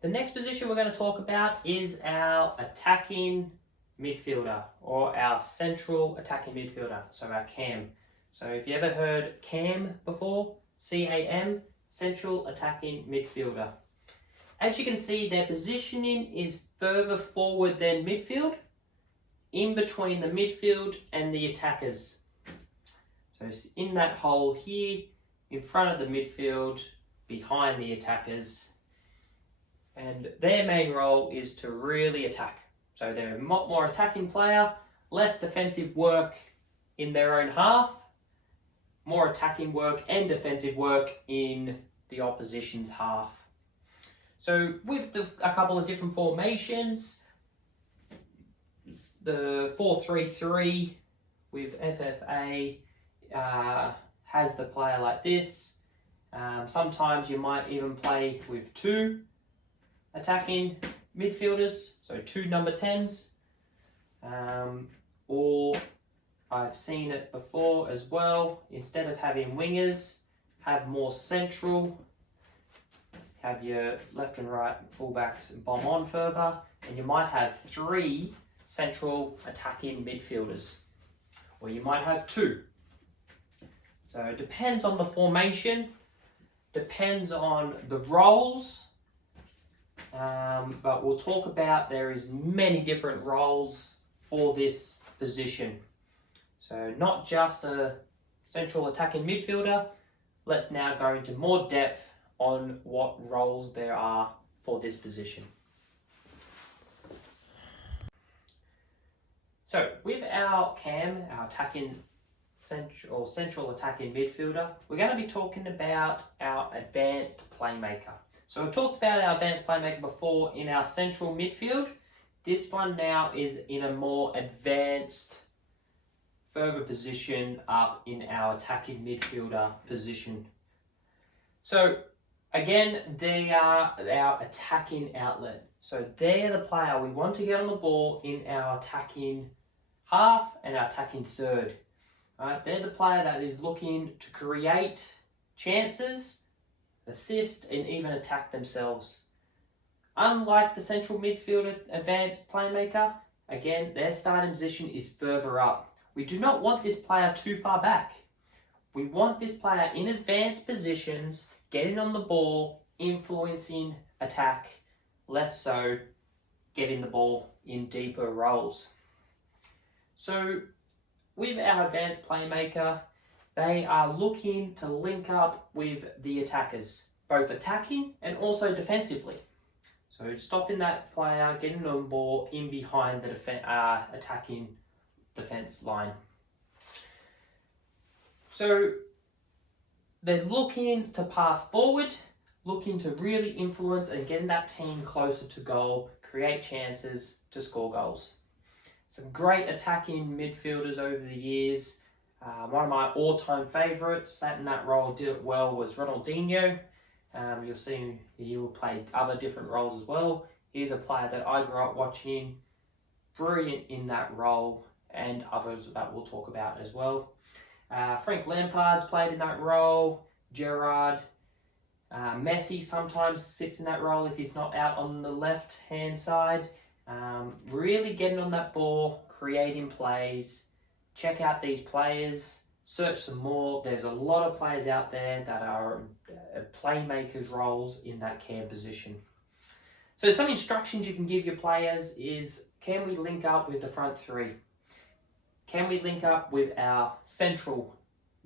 The next position we're going to talk about is our attacking midfielder, or our central attacking midfielder, so our CAM. So if you ever heard CAM before, C-A-M, central attacking midfielder. As you can see, their positioning is further forward than midfield, in between the midfield and the attackers. So it's in that hole here, in front of the midfield, behind the attackers. And their main role is to really attack. So they're a lot more attacking player, less defensive work in their own half, more attacking work and defensive work in the opposition's half. So with a couple of different formations, the 4-3-3 with FFA has the player like this. Sometimes you might even play with two attacking midfielders, so two number 10s, or I've seen it before as well, instead of having wingers, have more central, have your left and right fullbacks bomb on further, and you might have three central attacking midfielders, or you might have two. So it depends on the formation, depends on the roles, but we'll talk about there is many different roles for this position. So not just a central attacking midfielder, let's now go into more depth on what roles there are for this position. So with our CAM, our attacking central attacking midfielder, we're going to be talking about our advanced playmaker. So we've talked about our advanced playmaker before in our central midfield. This one now is in a more advanced, further position up in our attacking midfielder position. So again, they are our attacking outlet. So they're the player we want to get on the ball in our attacking half and our attacking third. Right? They're the player that is looking to create chances, assist, and even attack themselves. Unlike the central midfielder advanced playmaker, again, their starting position is further up. We do not want this player too far back. We want this player in advanced positions, getting on the ball, influencing attack, less so getting the ball in deeper roles. So with our advanced playmaker, they are looking to link up with the attackers, both attacking and also defensively. So stopping that player, getting on the ball in behind the attacking defense line. So they're looking to pass forward, looking to really influence and getting that team closer to goal, create chances to score goals. Some great attacking midfielders over the years. One of my all-time favourites that in that role did it well was Ronaldinho. You'll see he'll play other different roles as well. He's a player that I grew up watching, brilliant in that role, and others that we'll talk about as well. Frank Lampard's played in that role, Gerrard. Messi sometimes sits in that role if he's not out on the left-hand side. Really getting on that ball, creating plays. Check out these players, search some more. There's a lot of players out there that are playmakers roles in that CAM position. So some instructions you can give your players is, can we link up with the front three? Can we link up with our central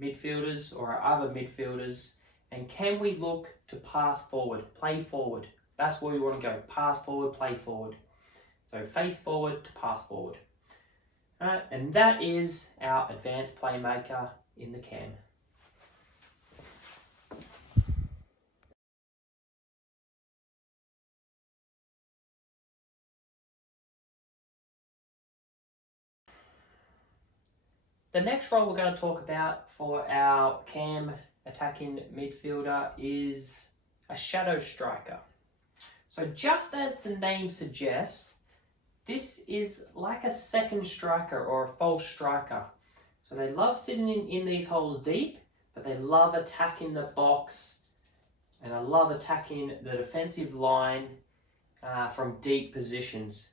midfielders or our other midfielders? And can we look to pass forward, play forward? That's where we want to go, pass forward, play forward. So face forward to pass forward. Alright, and that is our advanced playmaker in the CAM. The next role we're going to talk about for our CAM attacking midfielder is a shadow striker. So just as the name suggests, this is like a second striker or a false striker. So they love sitting in these holes deep, but they love attacking the box and I love attacking the defensive line from deep positions.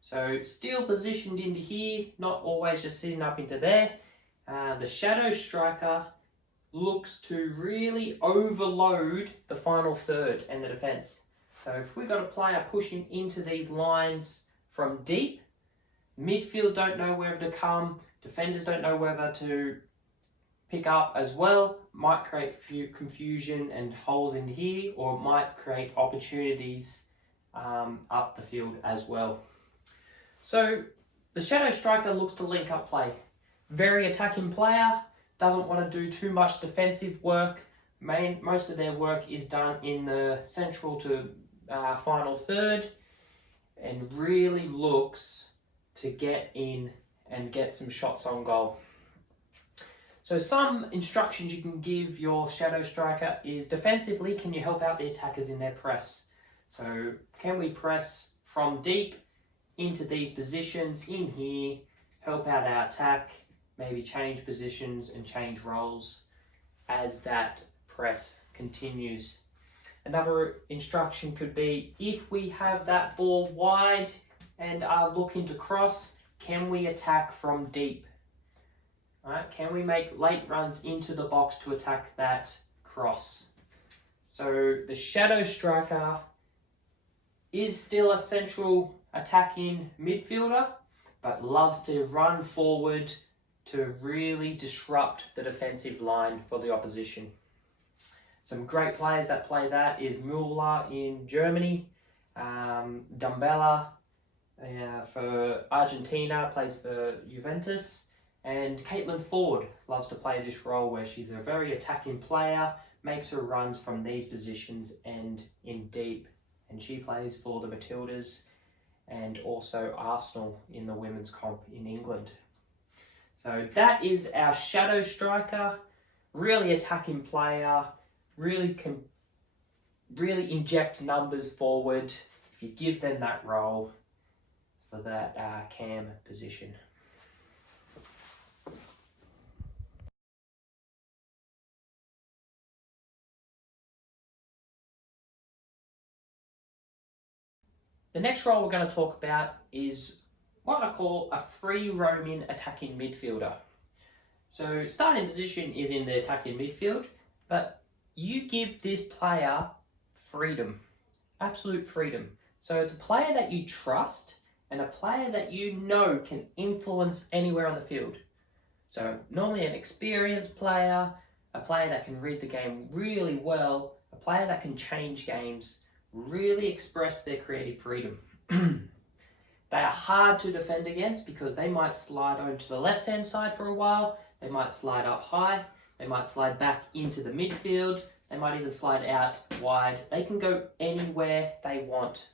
So still positioned into here, not always just sitting up into there. The shadow striker looks to really overload the final third and the defence. So if we've got a player pushing into these lines from deep, midfield don't know where to come, defenders don't know whether to pick up as well, might create confusion and holes in here, or might create opportunities up the field as well. So the shadow striker looks to link up play. Very attacking player, doesn't want to do too much defensive work. Most of their work is done in the central to final third, and really looks to get in and get some shots on goal. So some instructions you can give your shadow striker is defensively, can you help out the attackers in their press? So can we press from deep into these positions in here, help out our attack, maybe change positions and change roles as that press continues. Another instruction could be, if we have that ball wide and are looking to cross, can we attack from deep? Right? Can we make late runs into the box to attack that cross? So the shadow striker is still a central attacking midfielder, but loves to run forward to really disrupt the defensive line for the opposition. Some great players that play that is Müller in Germany, Dumbella for Argentina, plays for Juventus, and Caitlin Ford loves to play this role where she's a very attacking player, makes her runs from these positions and in deep, and she plays for the Matildas and also Arsenal in the women's comp in England. So that is our shadow striker, really attacking player, really can inject numbers forward if you give them that role for that cam position. The next role we're going to talk about is what I call a free roaming attacking midfielder. So starting position is in the attacking midfield, but you give this player freedom, absolute freedom. So it's a player that you trust and a player that you know can influence anywhere on the field. So normally an experienced player, a player that can read the game really well, a player that can change games, really express their creative freedom. They are hard to defend against because they might slide onto the left-hand side for a while, they might slide up high, they might slide back into the midfield, they might even slide out wide. They can go anywhere they want.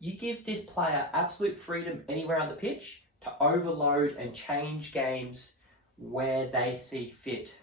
You give this player absolute freedom anywhere on the pitch to overload and change games where they see fit.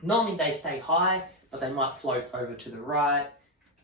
Normally they stay high, but they might float over to the right,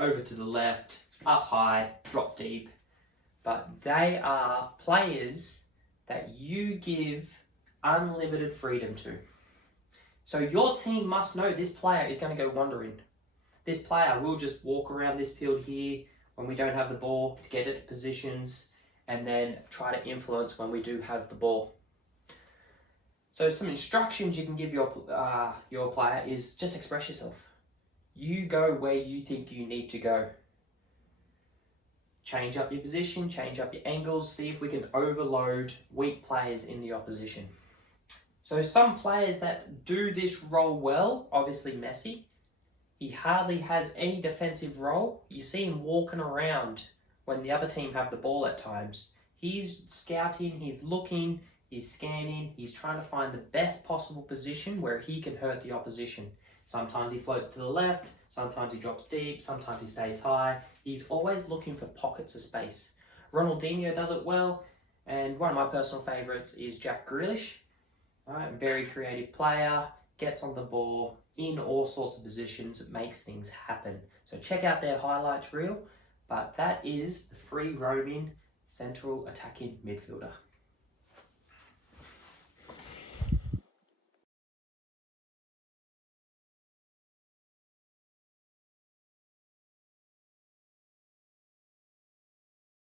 over to the left, up high, drop deep. But they are players that you give unlimited freedom to. So your team must know this player is going to go wandering. This player will just walk around this field here when we don't have the ball to get it to positions and then try to influence when we do have the ball. So some instructions you can give your player is just express yourself. You go where you think you need to go. Change up your position, change up your angles, see if we can overload weak players in the opposition. So some players that do this role well, obviously Messi, he hardly has any defensive role. You see him walking around when the other team have the ball at times. He's scouting, he's looking, he's scanning, he's trying to find the best possible position where he can hurt the opposition. Sometimes he floats to the left, sometimes he drops deep, sometimes he stays high. He's always looking for pockets of space. Ronaldinho does it well, and one of my personal favourites is Jack Grealish. Right, very creative player, gets on the ball in all sorts of positions, makes things happen. So check out their highlights reel, but that is the free roaming central attacking midfielder.